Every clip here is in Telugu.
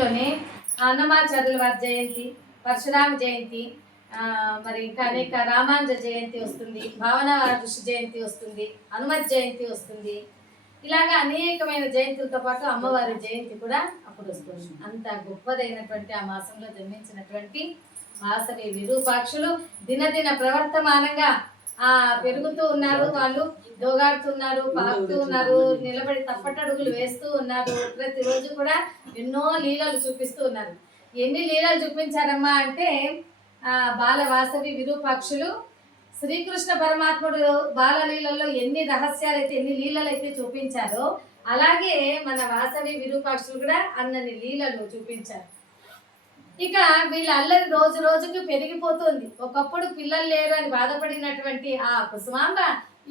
లోనే అన్నమాచార్యుల వారి జయంతి, పరశురామ జయంతి, మరి ఇంకా అనేక రామానుజ జయంతి వస్తుంది, భావన ఋషి జయంతి వస్తుంది, హనుమత్ జయంతి వస్తుంది. ఇలాగా అనేకమైన జయంతులతో పాటు అమ్మవారి జయంతి కూడా అప్పుడు వస్తుంది. అంత గొప్పదైనటువంటి ఆ మాసంలో జన్మించినటువంటి వాసవి విరూపాక్షులు దినదిన ప్రవర్తమానంగా పెరుగుతూ ఉన్నారు. వాళ్ళు దోగాడుతున్నారు, పాకుతూ ఉన్నారు, నిలబడి తప్పటడుగులు వేస్తూ ఉన్నారు. ప్రతిరోజు కూడా ఎన్నో లీలలు చూపిస్తూ ఉన్నారు. ఎన్ని లీలలు చూపించారమ్మా అంటే బాల వాసవి విరూపాక్షులు శ్రీకృష్ణ పరమాత్ముడు బాలలీలలో ఎన్ని రహస్యాలు అయితే ఎన్ని లీలలు అయితే చూపించారో అలాగే మన వాసవి విరూపాక్షులు కూడా అన్నని లీలలు చూపించారు. ఇక వీళ్ళ అల్లరి రోజు రోజుకు పెరిగిపోతుంది. ఒకప్పుడు పిల్లలు లేరు అని బాధపడినటువంటి ఆ కుసుమాంబ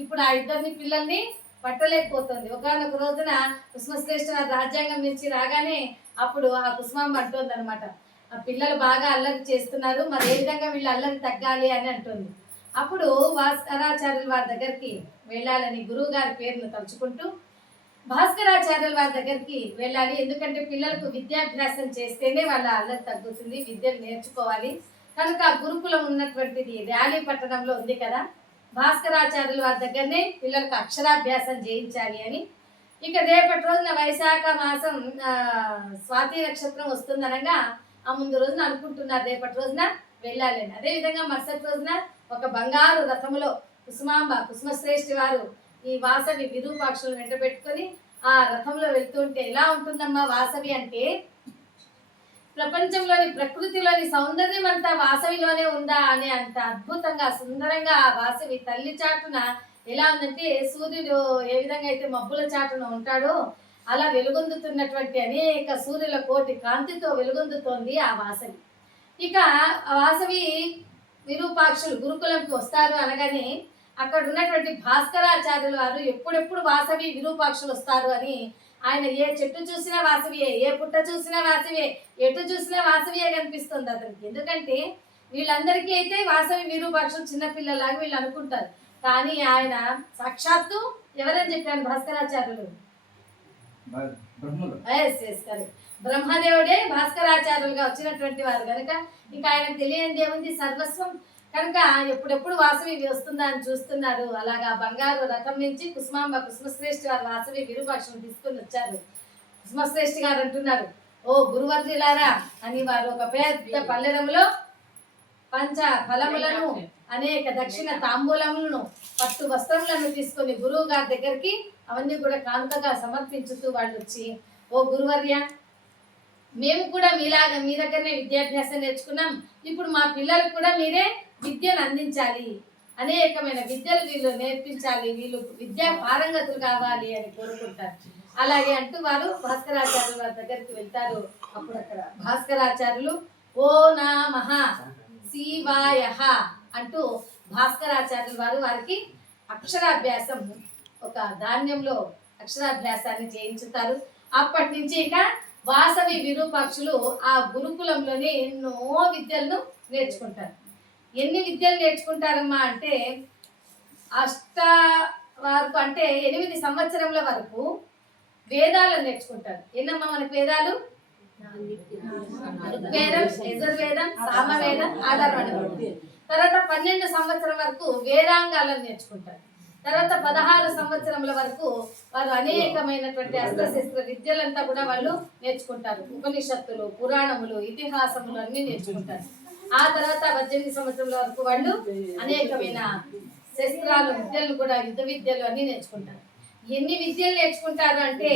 ఇప్పుడు ఆ ఇద్దరిని పిల్లల్ని పట్టలేకపోతుంది. ఒకనొక రోజున కుసుమశ్రేష్ఠ రాజ్యాంగం నుంచి రాగానే అప్పుడు ఆ కుసుమాంబ అంటుంది అనమాట, ఆ పిల్లలు బాగా అల్లరి చేస్తున్నారు, మరి ఏ విధంగా వీళ్ళు అల్లరి తగ్గాలి అని అంటుంది. అప్పుడు భాస్కరాచార్యుల వారి దగ్గరికి వెళ్ళాలని గురువు గారి పేరును తలుచుకుంటూ భాస్కరాచార్యుల వారి దగ్గరికి వెళ్ళాలి. ఎందుకంటే పిల్లలకు విద్యాభ్యాసం చేస్తేనే వాళ్ళ అల్లరి తగ్గుతుంది, విద్యను నేర్చుకోవాలి కనుక గురుకులం ఉన్నటువంటిది ర్యాలీ పట్టణంలో ఉంది కదా, భాస్కరాచార్యుల వారి దగ్గరనే పిల్లలకు అక్షరాభ్యాసం చేయించాలి అని. ఇక రేపటి రోజున వైశాఖ మాసం స్వాతి నక్షత్రం వస్తుందనగా ఆ ముందు రోజున అనుకుంటున్నారు రేపటి రోజున వెళ్ళాలి అని. అదేవిధంగా మరుసటి రోజున ఒక బంగారు రథములో కుసుమాంబ కుసుమశ్రేష్ఠి వారు ఈ వాసవి విరూపాక్షులను వెంట పెట్టుకొని ఆ రథంలో వెళ్తుంటే ఎలా ఉంటుందమ్మా వాసవి అంటే, ప్రపంచంలోని ప్రకృతిలోని సౌందర్యం అంతా వాసవిలోనే ఉందా అనే అంత అద్భుతంగా సుందరంగా ఆ వాసవి తల్లి చాటున ఎలా ఉందంటే, సూర్యుడు ఏ విధంగా అయితే మబ్బుల చాటున ఉంటాడో అలా వెలుగొందుతున్నటువంటి అనేక సూర్యుల కోటి కాంతితో వెలుగొందుతోంది ఆ వాసవి. ఇక ఆ వాసవి విరూపాక్షులు గురుకులంకి వస్తారు అనగానే అక్కడ ఉన్నటువంటి భాస్కరాచార్యుల వారు ఎప్పుడెప్పుడు వాసవి విరూపాక్షులు వస్తారు అని ఆయన ఏ చెట్టు చూసినా వాసవియే, ఏ పుట్ట చూసినా వాసవియే, ఎటు చూసినా వాసవియే కనిపిస్తుంది అతనికి. ఎందుకంటే వీళ్ళందరికీ అయితే వాసవి విరూపాక్షులు చిన్నపిల్లలాగా వీళ్ళు అనుకుంటారు, కానీ ఆయన సాక్షాత్తు ఎవరని చెప్పాను భాస్కరాచార్యులు, బ్రహ్మదేవుడే భాస్కరాచార్యులుగా వచ్చినటువంటి వారు కనుక ఇంకా ఆయన తెలియని దేవుంది సర్వస్వం కనుక ఎప్పుడెప్పుడు వాసవి వస్తుందా అని చూస్తున్నారు. అలాగా బంగారు రథం నుంచి కుసుమాంబ కుసుమశ్రేష్ఠి గారు వాసవి విరూపాక్షను తీసుకుని వచ్చారు. కుసుమశ్రేష్ఠి గారు అంటున్నారు, ఓ గురువర్యులారా అని వారు ఒక పెద్ద పల్లెరంలో పంచ ఫలములను అనేక దక్షిణ తాంబూలములను పట్టు వస్త్రములను తీసుకొని గురువు గారి దగ్గరికి అవన్నీ కూడా కానుకగా సమర్పించుతూ వాళ్ళు వచ్చి, ఓ గురువర్య, మేము కూడా మీలాగా మీ దగ్గరనే విద్యాభ్యాసం నేర్చుకున్నాం, ఇప్పుడు మా పిల్లలకు కూడా మీరే విద్యను అందించాలి, అనేకమైన విద్యలు వీళ్ళు నేర్పించాలి, వీళ్ళు విద్యా పారంగతులు కావాలి అని కోరుకుంటారు. అలాగే అంటూ వారు భాస్కరాచార్యుల వారి దగ్గరికి వెళ్తారు. అప్పుడు అక్కడ భాస్కరాచార్యులు ఓ నమః శివాయః అంటూ భాస్కరాచార్యుల వారు వారికి అక్షరాభ్యాసం ఒక ధాన్యంలో అక్షరాభ్యాసాన్ని చేయించుతారు. అప్పటి నుంచి ఇక వాసవి విరూపాక్షులు ఆ గురుకులంలోనే ఎన్నో విద్యలను నేర్చుకుంటారు. ఎన్ని విద్యలు నేర్చుకుంటారమ్మా అంటే అష్ట వరకు అంటే 8 సంవత్సరముల వరకు వేదాలను నేర్చుకుంటారు. ఎన్నమ్మా మనకు వేదాలు? ఋగ్వేదం, యజుర్వేదం, సామవేదం, అథర్వణం. తర్వాత 12 సంవత్సరం వరకు వేదాంగాలను నేర్చుకుంటారు. తర్వాత 16 సంవత్సరముల వరకు వారు అనేకమైనటువంటి అస్త్రశస్త్ర విద్యలంతా కూడా వాళ్ళు నేర్చుకుంటారు. ఉపనిషత్తులు, పురాణములు, ఇతిహాసములు అన్ని నేర్చుకుంటారు. ఆ తర్వాత 18 సంవత్సరముల వరకు వాళ్ళు అనేకమైన శస్త్రాలు విద్యలు కూడా యుద్ధ విద్యలు అన్ని నేర్చుకుంటారు. ఎన్ని విద్యలు నేర్చుకుంటారు అంటే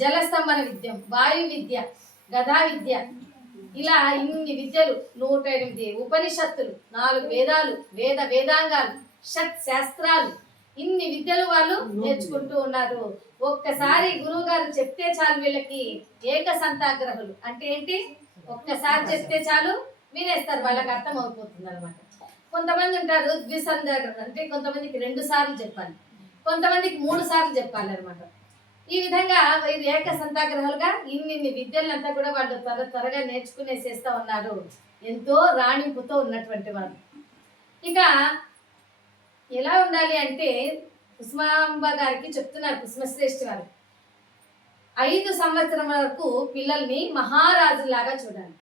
జలస్తంభన విద్య, వాయు విద్య, గదా విద్య, ఇలా ఇన్ని విద్యలు, 108 ఉపనిషత్తులు, 4 వేదాలు, వేదాంగాలు, షట్ శాస్త్రాలు, ఇన్ని విద్యలు వాళ్ళు నేర్చుకుంటూ ఉన్నారు. ఒక్కసారి గురువు గారు చెప్తే చాలు వీళ్ళకి ఏక సంతాగ్రహులు అంటే ఏంటి, ఒక్కసారి చెప్తే చాలు వినేస్తారు, వాళ్ళకి అర్థం అయిపోతుంది అనమాట. కొంతమంది ఉంటారు ద్విసంధ్యాగ్రహులు అంటే కొంతమందికి 2 సార్లు చెప్పాలి, కొంతమందికి 3 సార్లు చెప్పాలి అనమాట. ఈ విధంగా ఏక సంతాగ్రహాలుగా ఇన్ని విద్యలంతా కూడా వాళ్ళు త్వరగా నేర్చుకునేసేస్తూ ఉన్నారు. ఎంతో రాణింపుతో ఉన్నటువంటి వాళ్ళు. ఇక ఎలా ఉండాలి అంటే కుసుమాంబ గారికి చెప్తున్నారు కుసుమశ్రేష్ఠి గారు, 5 సంవత్సరం వరకు పిల్లల్ని మహారాజులాగా చూడాలి.